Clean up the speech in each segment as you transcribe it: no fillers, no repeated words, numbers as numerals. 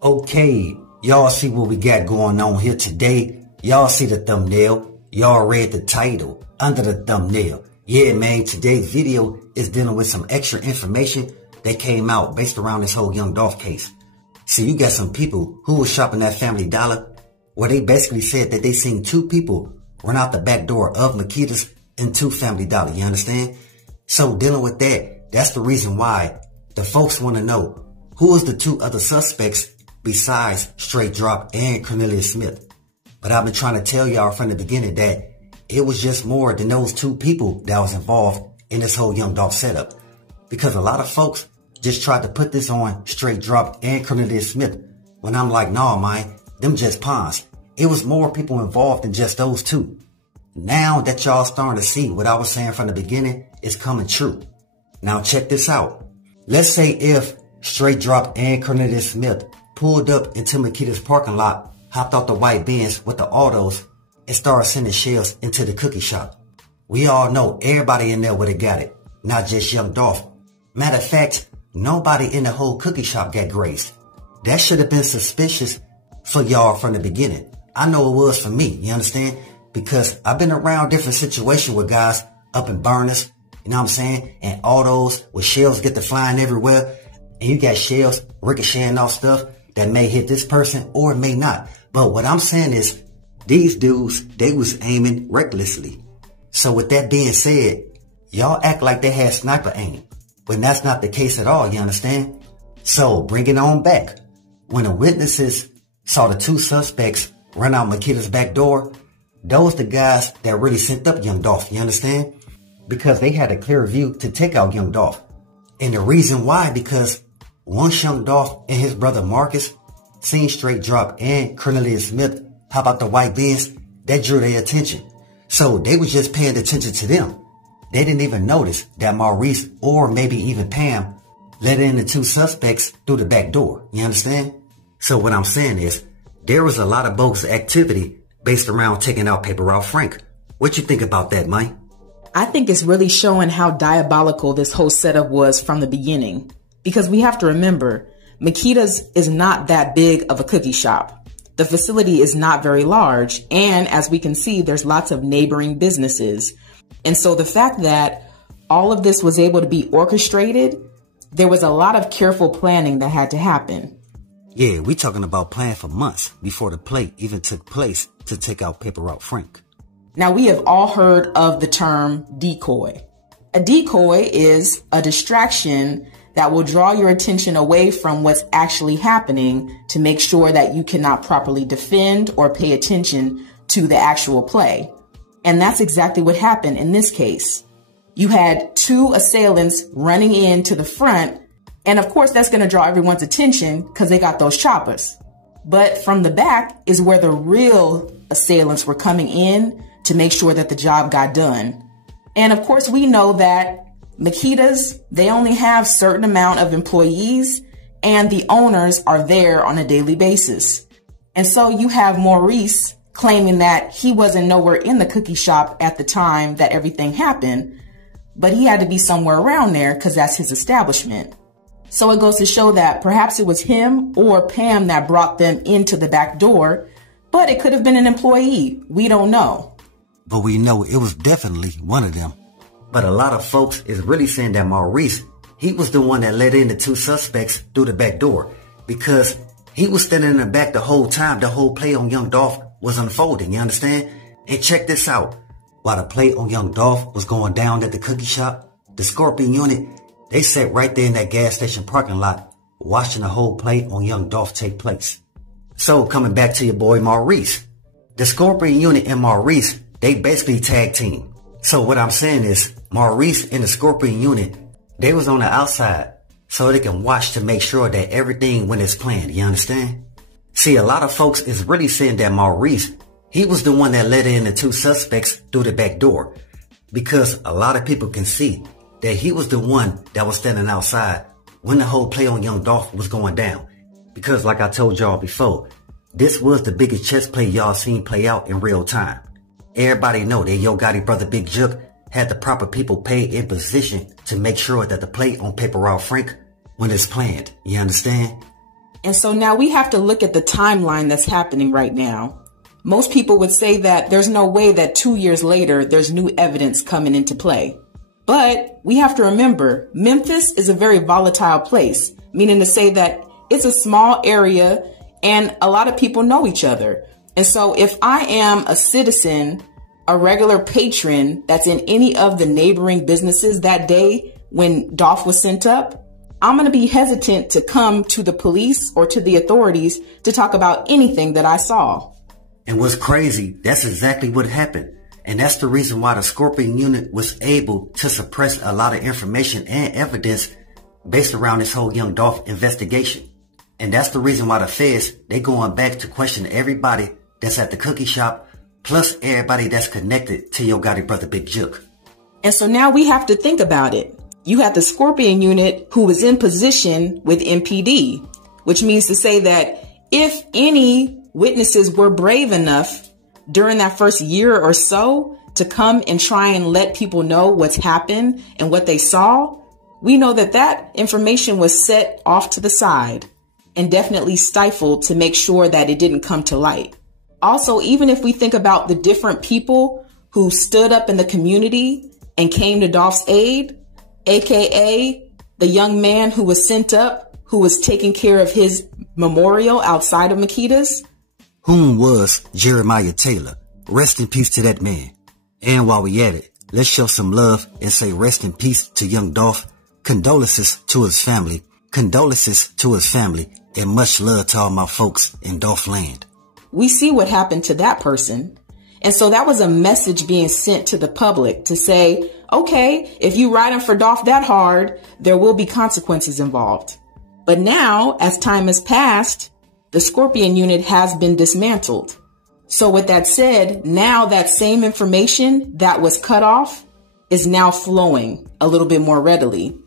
Okay, y'all see what we got going on here today. Y'all see the thumbnail. Y'all read the title under the thumbnail. Yeah, man, today's video is dealing with some extra information that came out based around this whole young Dolph case. See, you got some people who were shopping at Family Dollar where they basically said that they seen two people run out the back door of Makedas into Family Dollar, you understand? So dealing with that, that's the reason why the folks want to know who is the two other suspects besides Straight Drop and Cornelius Smith. But I've been trying to tell y'all from the beginning that it was just more than those two people that was involved in this whole young Dolph setup. Because a lot of folks just tried to put this on Straight Drop and Cornelius Smith. When I'm like, nah, man, them just pawns. It was more people involved than just those two. Now that y'all starting to see what I was saying from the beginning is coming true. Now check this out. Let's say if Straight Drop and Cornelius Smith pulled up into Makedas' parking lot, hopped out the white Benz with the autos, and started sending shells into the cookie shop. We all know everybody in there would have got it, not just young Dolph. Matter of fact, nobody in the whole cookie shop got grazed. That should have been suspicious for y'all from the beginning. I know it was for me, you understand? Because I've been around different situations with guys up in burners, you know what I'm saying? And autos where shells get to flying everywhere. And you got shells ricocheting off stuff that may hit this person or it may not. But what I'm saying is these dudes, they was aiming recklessly. So with that being said, y'all act like they had sniper aim. When that's not the case at all, you understand? So bring it on back. When the witnesses saw the two suspects run out Makedas' back door, those the guys that really sent up young Dolph, you understand? Because they had a clear view to take out young Dolph. And the reason why, because once young Dolph and his brother Marcus seen Straight Drop and Cornelius Smith hop out the white Benz, that drew their attention. So they was just paying attention to them. They didn't even notice that Maurice or maybe even Pam let in the two suspects through the back door. You understand? So what I'm saying is there was a lot of bogus activity based around taking out Paper Route Frank. What you think about that, Mike? I think it's really showing how diabolical this whole setup was from the beginning. Because we have to remember, Makedas is not that big of a cookie shop. The facility is not very large. And as we can see, there's lots of neighboring businesses. And so the fact that all of this was able to be orchestrated, there was a lot of careful planning that had to happen. Yeah, we talking about planning for months before the play even took place to take out Paper Route Frank. Now, we have all heard of the term decoy. A decoy is a distraction that will draw your attention away from what's actually happening to make sure that you cannot properly defend or pay attention to the actual play. And that's exactly what happened in this case. You had two assailants running in to the front, and of course that's going to draw everyone's attention because they got those choppers. But from the back is where the real assailants were coming in to make sure that the job got done. And of course we know that Makedas, they only have a certain amount of employees and the owners are there on a daily basis. And so you have Maurice claiming that he wasn't nowhere in the cookie shop at the time that everything happened, but he had to be somewhere around there because that's his establishment. So it goes to show that perhaps it was him or Pam that brought them into the back door, but it could have been an employee. We don't know. But we know it was definitely one of them. But a lot of folks is really saying that Maurice, he was the one that let in the two suspects through the back door because he was standing in the back the whole time the whole play on young Dolph was unfolding, you understand? And check this out. While the play on young Dolph was going down at the cookie shop, the Scorpion unit, they sat right there in that gas station parking lot watching the whole play on young Dolph take place. So coming back to your boy Maurice, the Scorpion unit and Maurice, they basically tag team. So what I'm saying is Maurice and the Scorpion unit, they was on the outside so they can watch to make sure that everything went as planned, you understand? See, a lot of folks is really saying that Maurice, he was the one that let in the two suspects through the back door because a lot of people can see that he was the one that was standing outside when the whole play on young Dolph was going down. Because like I told y'all before, this was the biggest chess play y'all seen play out in real time. Everybody know that Yo Gotti brother Big Jook had the proper people paid in position to make sure that the play on Paper Route Frank went as planned. You understand? And so now we have to look at the timeline that's happening right now. Most people would say that there's no way that 2 years later, there's new evidence coming into play. But we have to remember, Memphis is a very volatile place, meaning to say that it's a small area and a lot of people know each other. And so if I am a citizen, a regular patron that's in any of the neighboring businesses that day when Dolph was sent up, I'm going to be hesitant to come to the police or to the authorities to talk about anything that I saw. And what's crazy, that's exactly what happened. And that's the reason why the Scorpion unit was able to suppress a lot of information and evidence based around this whole young Dolph investigation. And that's the reason why the feds, they going back to question everybody that's at the cookie shop, plus everybody that's connected to Yo Gotti brother Big Jook. And so now we have to think about it. You had the Scorpion unit who was in position with MPD, which means to say that if any witnesses were brave enough during that first year or so to come and try and let people know what's happened and what they saw, we know that that information was set off to the side and definitely stifled to make sure that it didn't come to light. Also, even if we think about the different people who stood up in the community and came to Dolph's aid, aka the young man who was sent up, who was taking care of his memorial outside of Makedas, whom was Jeremiah Taylor. Rest in peace to that man. And while we at it, let's show some love and say rest in peace to young Dolph. Condolences to his family. Condolences to his family. And much love to all my folks in Dolph land. We see what happened to that person. And so that was a message being sent to the public to say, okay, if you riding for Dolph that hard, there will be consequences involved. But now, as time has passed, the Scorpion unit has been dismantled. So with that said, now that same information that was cut off is now flowing a little bit more readily.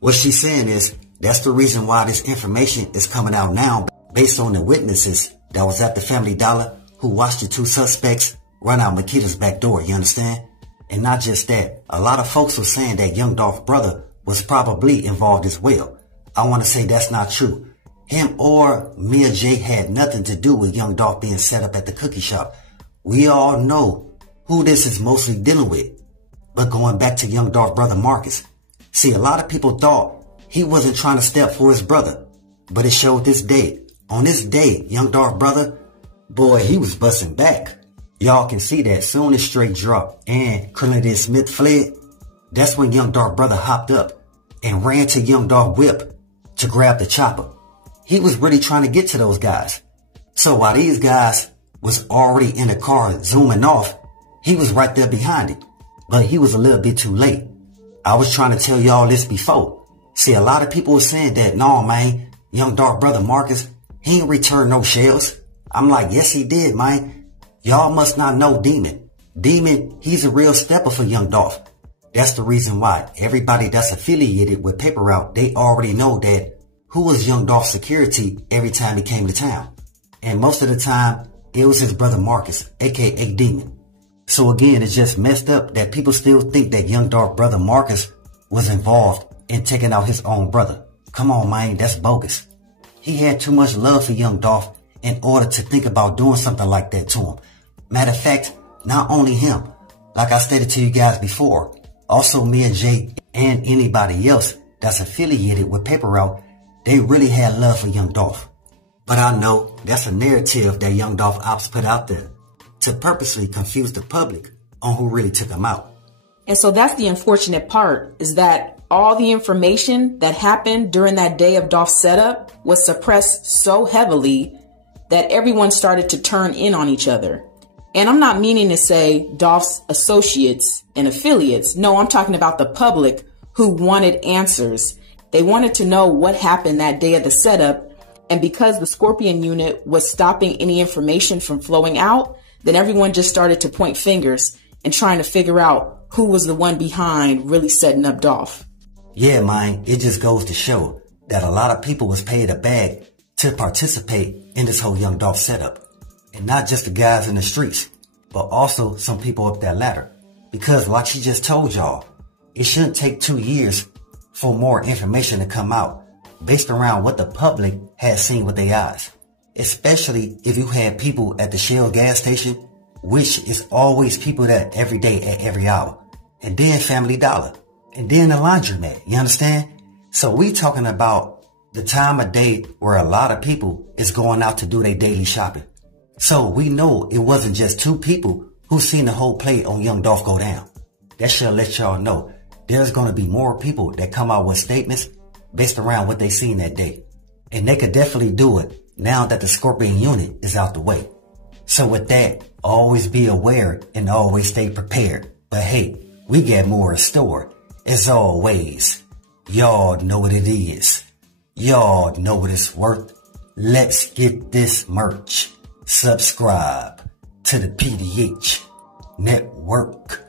What she's saying is that's the reason why this information is coming out now based on the witnesses that was at the Family Dollar who watched the two suspects run out Makedas' back door, you understand? And not just that, a lot of folks were saying that young Dolph's brother was probably involved as well. I want to say that's not true. Him or Mia J had nothing to do with young Dolph being set up at the cookie shop. We all know who this is mostly dealing with. But going back to young Dolph's brother Marcus, see, a lot of people thought he wasn't trying to step for his brother, but it showed this day. On this day, young Dolph's brother, boy, he was busting back. Y'all can see that soon as Straight dropped and Cornelius Smith fled, that's when young Dolph's brother hopped up and ran to young Dolph's whip to grab the chopper. He was really trying to get to those guys. So while these guys was already in the car zooming off, he was right there behind it. But he was a little bit too late. I was trying to tell y'all this before. See, a lot of people were saying that, no, man, young Dolph's brother Marcus, he ain't returned no shells. I'm like, yes, he did, man. Y'all must not know Demon. Demon, he's a real stepper for young Dolph. That's the reason why everybody that's affiliated with Paper Route, they already know that who was young Dolph's security every time he came to town. And most of the time, it was his brother Marcus, aka Demon. So again, it's just messed up that people still think that young Dolph's brother Marcus was involved in taking out his own brother. Come on, man, that's bogus. He had too much love for young Dolph in order to think about doing something like that to him. Matter of fact, not only him, like I stated to you guys before, also Mia J and anybody else that's affiliated with Paper Route, they really had love for young Dolph. But I know that's a narrative that young Dolph Ops put out there to purposely confuse the public on who really took him out. And so that's the unfortunate part, is that all the information that happened during that day of Dolph's setup was suppressed so heavily that everyone started to turn in on each other. And I'm not meaning to say Dolph's associates and affiliates. No, I'm talking about the public who wanted answers. They wanted to know what happened that day of the setup. And because the Scorpion unit was stopping any information from flowing out, then everyone just started to point fingers and trying to figure out who was the one behind really setting up Dolph. Yeah, man, it just goes to show that a lot of people was paid a bag to participate in this whole young Dolph setup. And not just the guys in the streets, but also some people up that ladder. Because like she just told y'all, it shouldn't take 2 years for more information to come out. based around what the public has seen with their eyes. Especially if you had people at the Shell gas station, which is always people there every day at every hour. And then Family Dollar. And then the laundromat. You understand? So we talking about the time of day where a lot of people is going out to do their daily shopping. So we know it wasn't just two people who seen the whole play on young Dolph go down. That should let y'all know there's going to be more people that come out with statements based around what they seen that day. And they could definitely do it now that the Scorpion unit is out the way. So with that, always be aware and always stay prepared. But hey, we got more in store. As always, y'all know what it is. Y'all know what it's worth. Let's get this merch. Subscribe to the PDH Network.